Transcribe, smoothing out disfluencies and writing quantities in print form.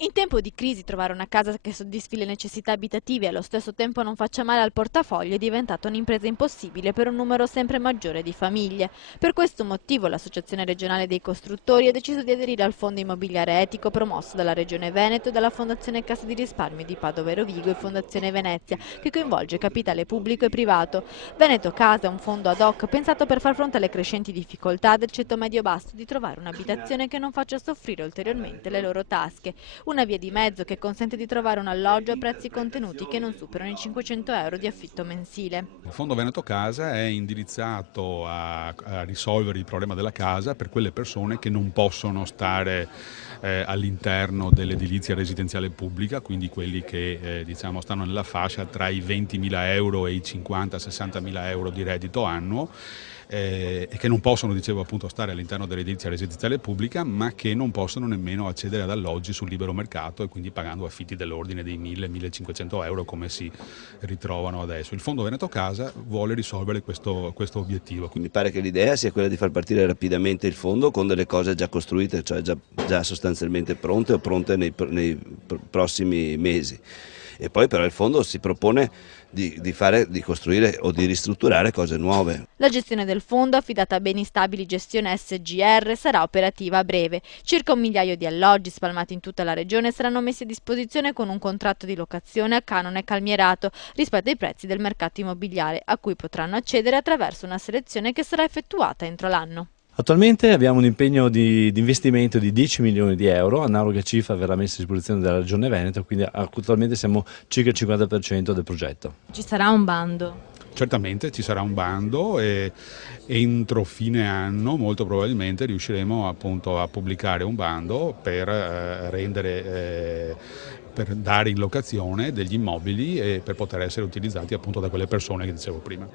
In tempo di crisi trovare una casa che soddisfi le necessità abitative e allo stesso tempo non faccia male al portafoglio è diventata un'impresa impossibile per un numero sempre maggiore di famiglie. Per questo motivo l'Associazione regionale dei costruttori ha deciso di aderire al Fondo Immobiliare Etico promosso dalla Regione Veneto e dalla Fondazione Cassa di Risparmio di Padova e Rovigo e Fondazione Venezia, che coinvolge capitale pubblico e privato. Veneto Casa è un fondo ad hoc pensato per far fronte alle crescenti difficoltà del ceto medio-basso di trovare un'abitazione che non faccia soffrire ulteriormente le loro tasche. Una via di mezzo che consente di trovare un alloggio a prezzi contenuti che non superano i 500 euro di affitto mensile. Il Fondo Veneto Casa è indirizzato a risolvere il problema della casa per quelle persone che non possono stare all'interno dell'edilizia residenziale pubblica, quindi quelli che diciamo, stanno nella fascia tra i 20.000 euro e i 50-60.000 euro di reddito annuo. E che non possono, dicevo appunto, stare all'interno dell'edilizia residenziale pubblica, ma che non possono nemmeno accedere ad alloggi sul libero mercato e quindi pagando affitti dell'ordine dei 1.000-1.500 euro come si ritrovano adesso. Il Fondo Veneto Casa vuole risolvere questo obiettivo. Mi pare che l'idea sia quella di far partire rapidamente il fondo con delle cose già costruite, cioè già sostanzialmente pronte o pronte nei prossimi mesi. E poi però il fondo si propone di costruire o di ristrutturare cose nuove. La gestione del fondo, affidata a Beni Stabili Gestione SGR, sarà operativa a breve. Circa 1 migliaio di alloggi spalmati in tutta la regione saranno messi a disposizione con un contratto di locazione a canone calmierato rispetto ai prezzi del mercato immobiliare, a cui potranno accedere attraverso una selezione che sarà effettuata entro l'anno. Attualmente abbiamo un impegno di investimento di 10 milioni di euro, analoga cifra verrà messa a disposizione della Regione Veneto, quindi attualmente siamo circa il 50% del progetto. Ci sarà un bando? Certamente ci sarà un bando e entro fine anno molto probabilmente riusciremo appunto a pubblicare un bando per per dare in locazione degli immobili e per poter essere utilizzati appunto da quelle persone che dicevo prima.